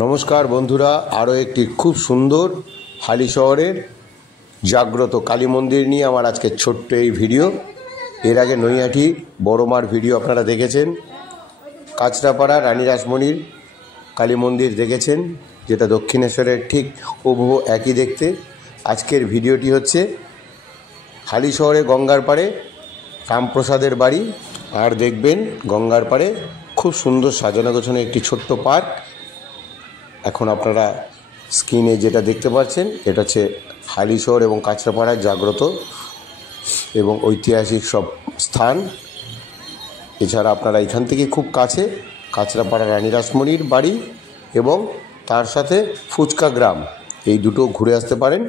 নমস্কার বন্ধুরা, আরও একটি খুব সুন্দর হালি শহরের জাগ্রত কালী মন্দির নিয়ে আমার আজকে ছোট্ট এই ভিডিও। এর আগে নৈহাটি বড়মার ভিডিও আপনারা দেখেছেন, কাঁচরাপাড়া রানী রাসমণির কালী মন্দির দেখেছেন, যেটা দক্ষিণেশ্বরের ঠিক হুবহু একই দেখতে। আজকের ভিডিওটি হচ্ছে হালি শহরে গঙ্গার পাড়ে রামপ্রসাদের বাড়ি। আর দেখবেন গঙ্গার পাড়ে খুব সুন্দর সাজানো গোছানো একটি ছোট্ট পার্ক। এখন আপনারা স্ক্রিনে যেটা দেখতে পাচ্ছেন এটা হচ্ছে হালিশহর এবং কাঁচরাপাড়ার জাগ্রত এবং ঐতিহাসিক সব স্থান। এছাড়া আপনারা এখান থেকে খুব কাছে কাঁচরাপাড়া রানী রাসমণির বাড়ি এবং তার সাথে ফুচকা গ্রাম, এই দুটো ঘুরে আসতে পারেন।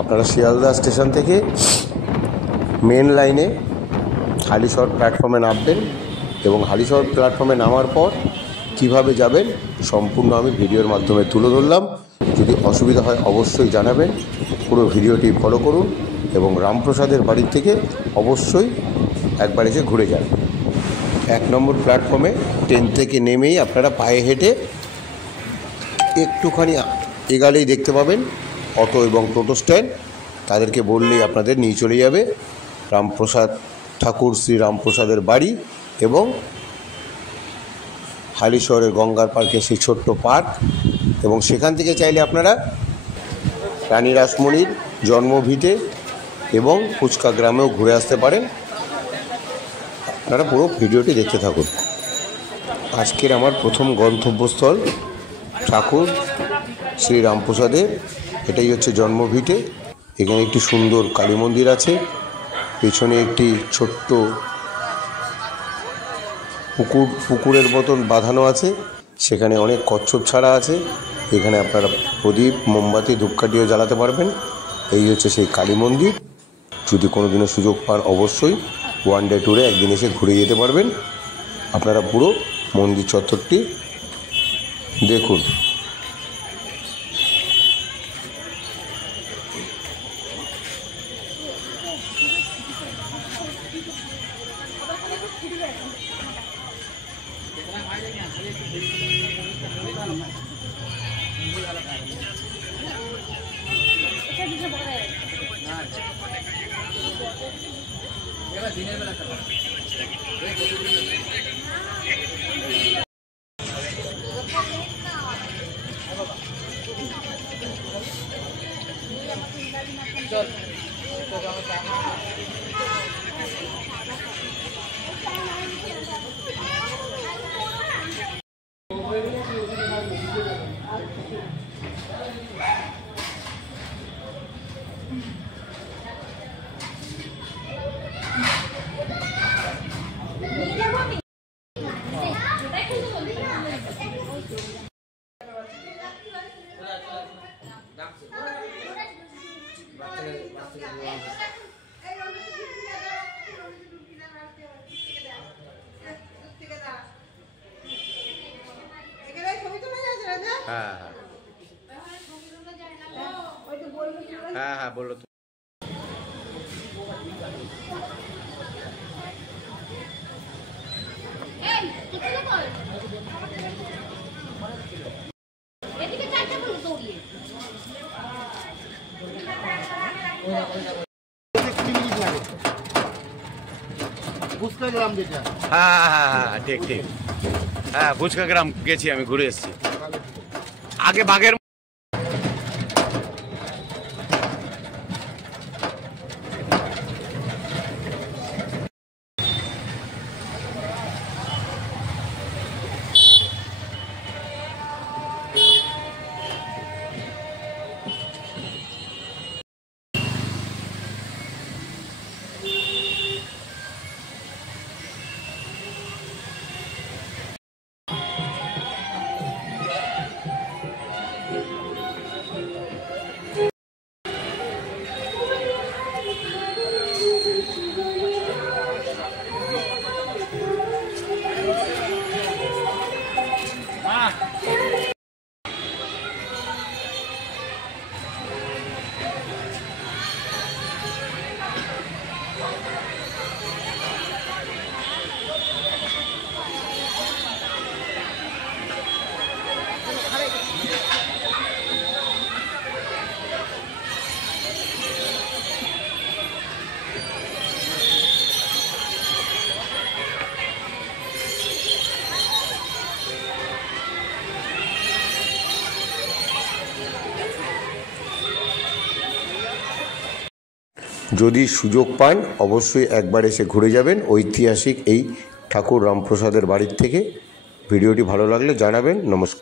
আপনারা শিয়ালদা স্টেশন থেকে মেন লাইনে হালিশহর প্ল্যাটফর্মে নামবেন এবং হালিশহর প্ল্যাটফর্মে নামার পর কিভাবে যাবেন সম্পূর্ণ আমি ভিডিওর মাধ্যমে তুলে ধরলাম। যদি অসুবিধা হয় অবশ্যই জানাবেন। পুরো ভিডিওটি ফলো করুন এবং রামপ্রসাদের বাড়ির থেকে অবশ্যই একবার এসে ঘুরে যান। 1 নম্বর প্ল্যাটফর্মে ট্রেন থেকে নেমেই আপনারা পায়ে হেঁটে একটুখানি এগালেই দেখতে পাবেন অটো এবং টোটো স্ট্যান্ড। তাদেরকে বললেই আপনাদের নিয়ে চলে যাবে রামপ্রসাদ ঠাকুর শ্রী রামপ্রসাদের বাড়ি এবং হালিশহরের গঙ্গার পার্কে সেই ছোট্ট পার্ক। এবং সেখান থেকে চাইলে আপনারা রানী রাসমণির জন্মভিটে এবং ফুচকা গ্রামেও ঘুরে আসতে পারেন। আপনারা পুরো ভিডিওটি দেখতে থাকুন। আজকের আমার প্রথম গন্তব্যস্থল ঠাকুর শ্রী রামপ্রসাদের, এটাই হচ্ছে জন্মভিটে। এখানে একটি সুন্দর কালী মন্দির আছে, পেছনে একটি ছোট্ট পুকুরের মতন বাঁধানো আছে, সেখানে অনেক কচ্ছপ ছাড়া আছে। এখানে আপনারা প্রদীপ মোমবাতি ধূপকাঠিও জ্বালাতে পারবেন। এই হচ্ছে সেই কালী মন্দির। যদি কোনো দিনও সুযোগ পান অবশ্যই ওয়ান ডে ট্যুরে একদিন এসে ঘুরে যেতে পারবেন। আপনারা পুরো মন্দির চত্বরটি দেখুন। হ্যাঁ বললো তো। হ্যাঁ ঠিক ঠিক, হ্যাঁ ফুচকা গ্রাম গেছি আমি, ঘুরে এসেছি। আগে বাঘের যদি সুযোগ পান অবশ্যই একবার এসে ঘুরে যাবেন ঐতিহাসিক এই ঠাকুর রামপ্রসাদের বাড়ির থেকে। ভিডিওটি ভালো লাগলে জানাবেন। নমস্কার।